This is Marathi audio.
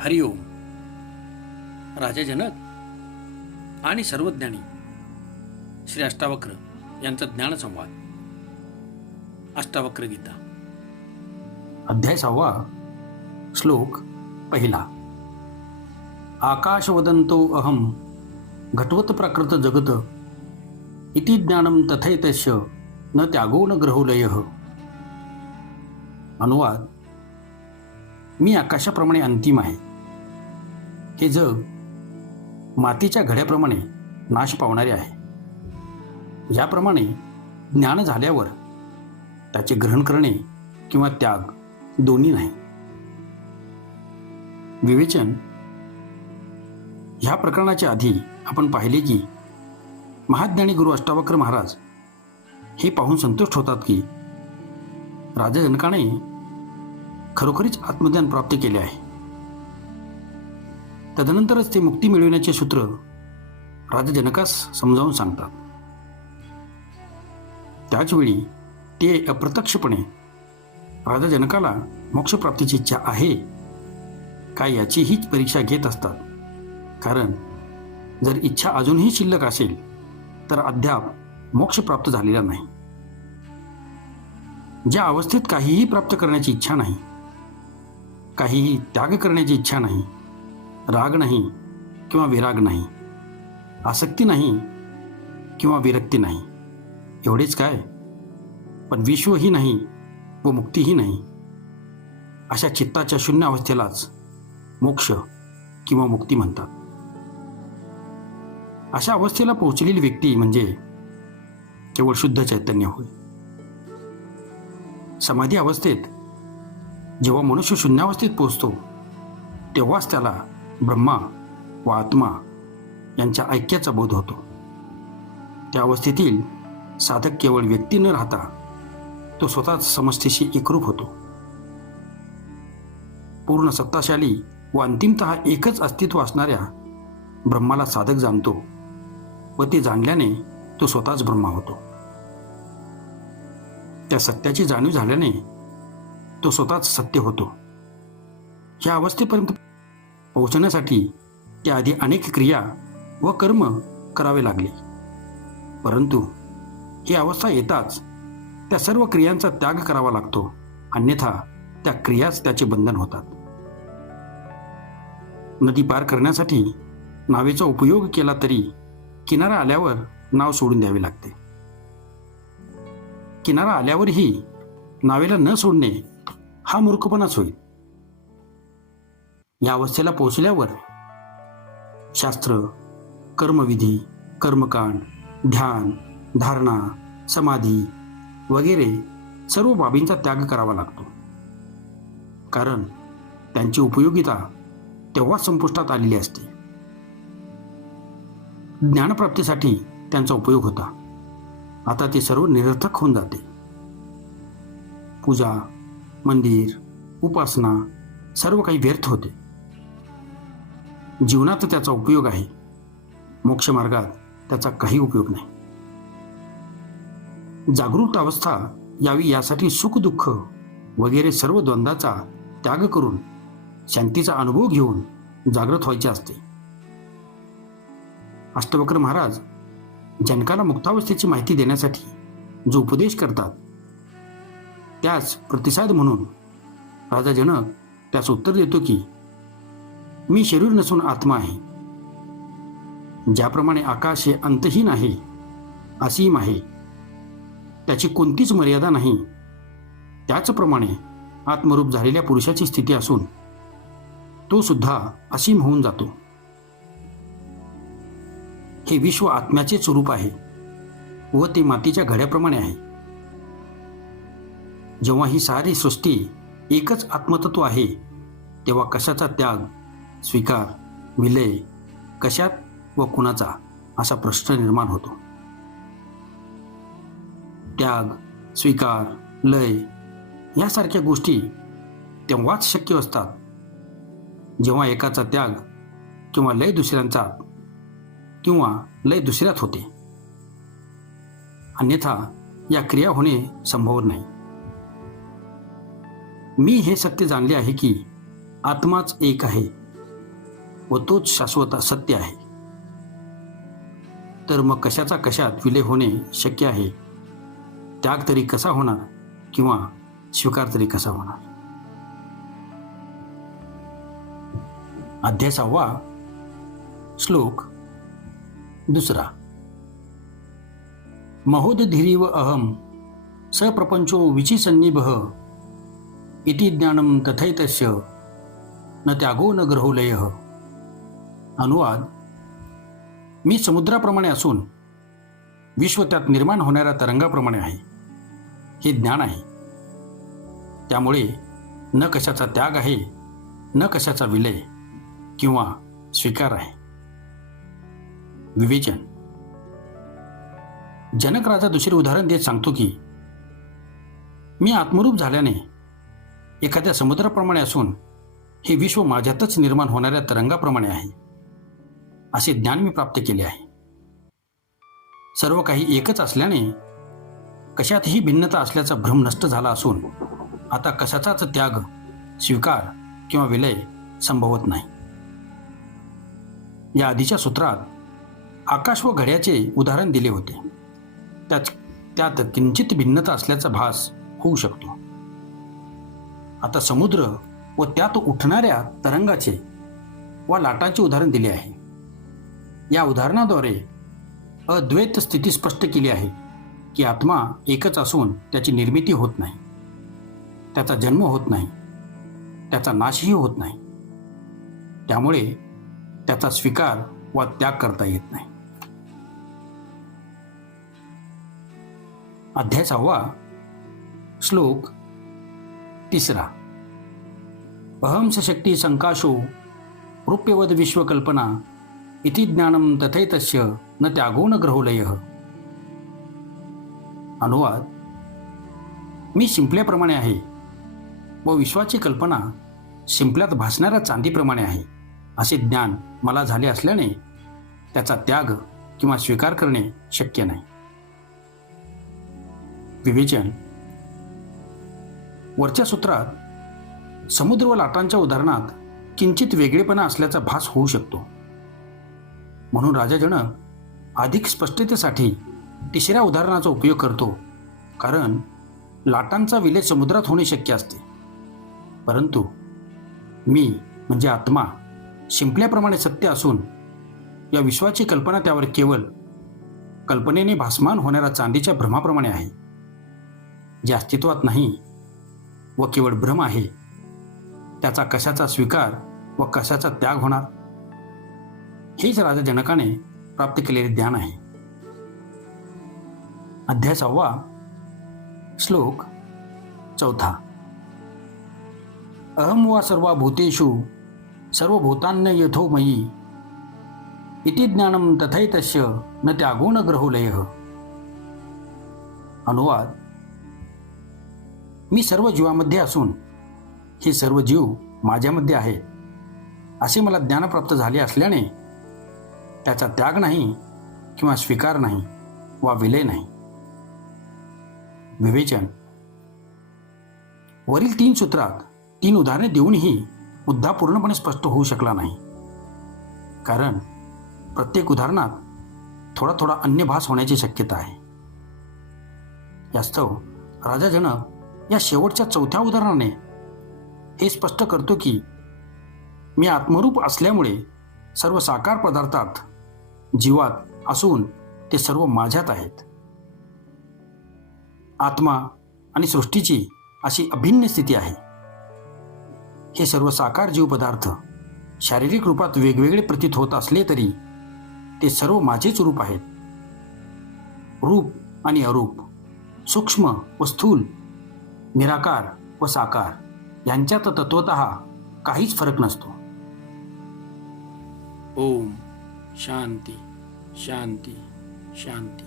हरिओम. राजा जनक आणि सर्वज्ञानी श्री अष्टावक्र यांचा ज्ञानसंवाद. अष्टावक्र गीता, अध्याय 6. श्लोक 1. आकाशवदंतो अहम घटवत प्राकृत जगत इति ज्ञानम तथैतस्य न त्यागो न ग्रहोलयः. अनुवाद: मी आकाशाप्रमाणे अंतिम आहे. हे जग मातीच्या घड्याप्रमाणे नाश पावणारे आहे. याप्रमाणे ज्ञान झाल्यावर त्याचे ग्रहण करणे किंवा त्याग दोन्ही नाही. विवेचन. ह्या प्रकरणाच्या आधी आपण पाहिले की महाज्ञानी गुरु अष्टावक्र महाराज हे पाहून संतुष्ट होतात की राजा जनकाने खरोखरीच आत्मज्ञान प्राप्त केले आहे. तदनंतरच ते मुक्ती मिळविण्याचे सूत्र राजा जनकास समजावून सांगतात. त्याचवेळी ते अप्रत्यक्षपणे राजा जनकाला मोक्षप्राप्तीची इच्छा आहे काय याचीही परीक्षा घेत असतात. कारण जर इच्छा अजूनही शिल्लक असेल तर अद्याप मोक्ष प्राप्त झालेला नाही. ज्या अवस्थेत काहीही प्राप्त करण्याची इच्छा नाही, काहीही त्याग करण्याची इच्छा नाही, राग नाही किंवा विराग नाही, आसक्ती नाही किंवा विरक्ती नाही, एवढेच काय पण विश्वही नाही व मुक्तीही नाही, अशा चित्ताच्या शून्य अवस्थेलाच मोक्ष किंवा मुक्ती म्हणतात. अशा अवस्थेला पोहोचलेली व्यक्ती म्हणजे केवळ शुद्ध चैतन्य होय. समाधी अवस्थेत जेव्हा मनुष्य शून्यावस्थेत पोहोचतो तेव्हाच त्याला ब्रह्मा व आत्मा यांच्या ऐक्याचा बोध होतो. त्या अवस्थेतील साधक केवळ व्यक्ती न राहता तो स्वतःच समष्टीशी एकरूप होतो. पूर्ण सत्ताशाली व अंतिमतः एकच अस्तित्व असणाऱ्या ब्रह्माला साधक जाणतो व ते जाणल्याने तो स्वतःच ब्रह्मा होतो. त्या सत्याची जाणीव झाल्याने तो स्वतःच सत्य होतो. ह्या अवस्थेपर्यंत पोहोचण्यासाठी त्याआधी अनेक क्रिया व कर्म करावे लागले. परंतु ही अवस्था येताच त्या सर्व क्रियांचा त्याग करावा लागतो, अन्यथा त्या क्रियाच त्याचे बंधन होतात. नदी पार करण्यासाठी नावेचा उपयोग केला तरी किनारा आल्यावर नाव सोडून द्यावी लागते. किनारा आल्यावरही नावेला न सोडणे हा मूर्खपणाच होईल. या अवस्थेला पोहोचल्यावर शास्त्र, कर्मविधी, कर्मकांड, ध्यान, धारणा, समाधी वगैरे सर्व बाबींचा त्याग करावा लागतो. कारण त्यांची उपयोगिता तेव्हाच संपुष्टात आलेली असते. ज्ञानप्राप्तीसाठी त्यांचा उपयोग होता, आता ते सर्व निरर्थक होऊन जाते. पूजा, मंदिर, उपासना सर्व काही व्यर्थ होते. जीवनात त्याचा उपयोग आहे, मोक्षमार्गात त्याचा काही उपयोग नाही. जागृत अवस्था यावी यासाठी सुख दुःख वगैरे सर्व द्वंद्वाचा त्याग करून शांतीचा अनुभव घेऊन जागृत व्हायचे असते. अष्टावक्र महाराज जनकाला मुक्तावस्थेची माहिती देण्यासाठी जो उपदेश करतात त्यास प्रतिसाद म्हणून राजा जनक त्यास उत्तर देतो की मी शरीर नसून आत्मा आहे. ज्याप्रमाणे आकाश हे अंतहीन आहे, असीम आहे, त्याची कोणतीच मर्यादा नाही, त्याचप्रमाणे आत्मरूप झालेल्या पुरुषाची स्थिती असून तो सुद्धा असीम होऊन जातो. हे विश्व आत्म्याचेच रूप आहे व ते मातीच्या घड्याप्रमाणे आहे. जेव्हा ही सारी सृष्टी एकच आत्मतत्व आहे तेव्हा कशाचा त्याग, स्वीकार, विलय कशात व कुणाचा असा प्रश्न निर्माण होतो. त्याग, स्वीकार, लय यासारख्या गोष्टी तेव्हाच शक्य असतात जेव्हा एकाचा त्याग किंवा लय दुसऱ्यांचा किंवा लय दुसऱ्यात होते, अन्यथा या क्रिया होणे संभव नाही. मी हे सत्य जाणले आहे की आत्माच एक आहे व तोच शाश्वत सत्य आहे. तर मग कशाचा कशात विलय होणे शक्य आहे? त्याग तरी कसा होणार किंवा स्वीकार तरी कसा होणार? अध्याय 6 श्लोक 2. महोदधीरीव अहम सप्रपंचो विचिसन्निभः इति ज्ञानम तथैतस्य न त्यागो न ग्रहोलयः. अनुवाद: मी समुद्राप्रमाणे असून विश्व त्यात निर्माण होणाऱ्या तरंगाप्रमाणे आहे, हे ज्ञान आहे. त्यामुळे न कशाचा त्याग आहे, न कशाचा विलय किंवा स्वीकार आहे. विवेचन: जनक राजा दुसरे उदाहरण देत सांगतो की मी आत्मरूप झाल्याने एखाद्या समुद्राप्रमाणे असून हे विश्व माझ्यातच निर्माण होणाऱ्या तरंगाप्रमाणे आहे, असे ज्ञान मी प्राप्त केले आहे. सर्व काही एकच असल्याने कशातही भिन्नता असल्याचा भ्रम नष्ट झाला असून आता कशाचाच त्याग, स्वीकार किंवा विलय संभवत नाही. या आधीच्या सूत्रात आकाश व घड्याचे उदाहरण दिले होते. त्यात किंचित भिन्नता असल्याचा भास होऊ शकतो. आता समुद्र व त्यात उठणाऱ्या तरंगाचे व लाटांचे उदाहरण दिले आहे. या उदाहरणाद्वारे अद्वैत स्थिती स्पष्ट केली आहे की आत्मा एकच असून त्याची निर्मिती होत नाही, त्याचा जन्म होत नाही, त्याचा नाशही होत नाही. त्यामुळे त्याचा स्वीकार वा त्याग करता येत नाही. अध्याय 6 श्लोक 3. अहम सशक्ती संकाशो रूप्यवद विश्वकल्पना इति ज्ञानम तथैतस्य न त्यागो न ग्रहोलयः. अनुवाद: मी शिंपल्याप्रमाणे आहे व विश्वाची कल्पना शिंपल्यात भासणाऱ्या चांदीप्रमाणे आहे, असे ज्ञान मला झाले असल्याने त्याचा त्याग किंवा स्वीकार करणे शक्य नाही. विवेचन: वरच्या सूत्रात समुद्र व लाटांच्या उदाहरणात किंचित वेगळेपणा असल्याचा भास होऊ शकतो. म्हणून राजा जनक अधिक स्पष्टतेसाठी 3ऱ्या उदाहरणाचा उपयोग करतो, कारण लाटांचा विलय समुद्रात होणे शक्य असते, परंतु मी म्हणजे आत्मा शिंपल्याप्रमाणे सत्य असून या विश्वाची कल्पना त्यावर केवळ कल्पनेने भासमान होणाऱ्या चांदीच्या भ्रमाप्रमाणे आहे, जे अस्तित्वात नाही व केवळ भ्रम आहे. त्याचा कशाचा स्वीकार व कशाचा त्याग होणार, हेच राजा जनकाने प्राप्त केलेले ज्ञान आहे. अध्याय 6 श्लोक 4. अहम वा सर्व भूतेषु सर्वभूतान्य यथो मयी इति ज्ञानम तथैतस्य न त्यागो न ग्रहोलयः. अनुवाद: मी सर्व जीवामध्ये असून हे सर्व जीव माझ्यामध्ये आहेत, असे मला ज्ञान प्राप्त झाले असल्याने त्याचा त्याग नाही किंवा स्वीकार नाही वा विलय नाही. विवेचन: वरील 3 सूत्रात 3 उदाहरणे देऊनही मुद्दा पूर्णपणे स्पष्ट होऊ शकला नाही, कारण प्रत्येक उदाहरणात थोडा थोडा अन्य भास होण्याची शक्यता आहे. यास्तव राजा जनक या शेवटच्या 4थ्या उदाहरणाने हे स्पष्ट करतो की मी आत्मरूप असल्यामुळे सर्व साकार पदार्थात जीवात असून ते सर्व माझ्यात आहेत. आत्मा आणि सृष्टीची अशी अभिन्न स्थिती आहे. हे सर्व साकार जीव पदार्थ शारीरिक रूपात वेगवेगळे प्रतीत होत असले तरी ते सर्व माझेच रूप आहेत. रूप आणि अरूप, सूक्ष्म व स्थूल, निराकार व साकार यांच्यात तत्वतः काहीच फरक नसतो. ओम शांती शांती शांती.